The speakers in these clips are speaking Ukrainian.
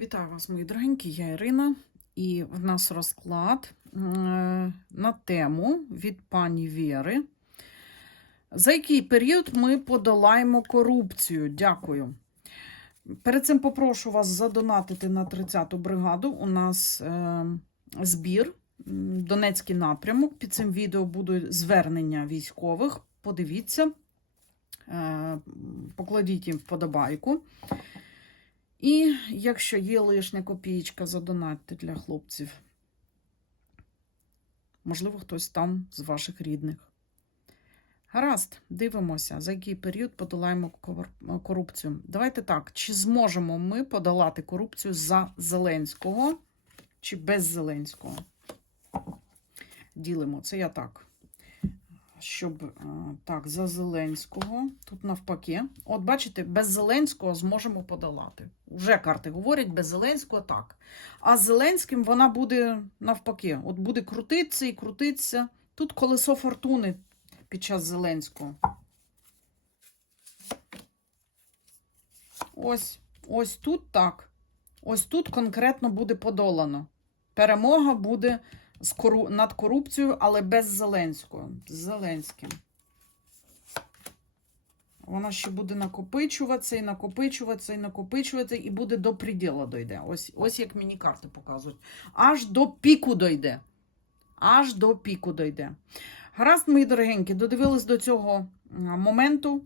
Вітаю вас, мої дорогенькі, я Ірина, і в нас розклад е, на тему від пані Віри. За який період ми подолаємо корупцію? Дякую. Перед цим попрошу вас задонатити на 30-ту бригаду. У нас е, збір, Донецький напрямок. Під цим відео буде звернення військових. Подивіться, е, покладіть їм вподобайку. І якщо є лишня копієчка, задонатьте для хлопців. Можливо, хтось там з ваших рідних. Гаразд, дивимося, за який період подолаємо корупцію. Давайте так, чи зможемо ми подолати корупцію за Зеленського чи без Зеленського? Ділимо. Це я так. Щоб е, так, за Зеленського. Тут навпаки. От бачите, без Зеленського зможемо подолати. Уже карти говорять, без Зеленського так. А з Зеленським вона буде навпаки. От буде крутитися і крутитися. Тут колесо фортуни під час Зеленського. Ось, ось тут так. Ось тут конкретно буде подолано. Перемога буде. Над корупцією, але без Зеленського. З Зеленським. Вона ще буде накопичуватися і накопичуватися, і накопичуватися, і буде до приділу дойде. Ось, ось як мені карти показують. Аж до піку дойде. Аж до піку дойде. Гаразд, мої дорогенькі, додивились до цього моменту.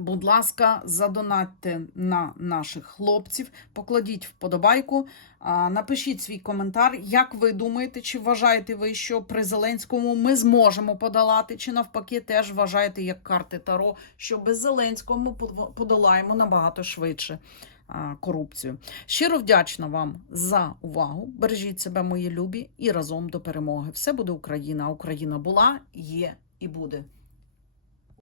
Будь ласка, задонатьте на наших хлопців, покладіть вподобайку, напишіть свій коментар, як ви думаєте, чи вважаєте ви, що при Зеленському ми зможемо подолати, чи навпаки теж вважаєте, як карти Таро, що без Зеленського ми подолаємо набагато швидше корупцію. Щиро вдячна вам за увагу. Бережіть себе, мої любі, і разом до перемоги. Все буде Україна. Україна була, є і буде.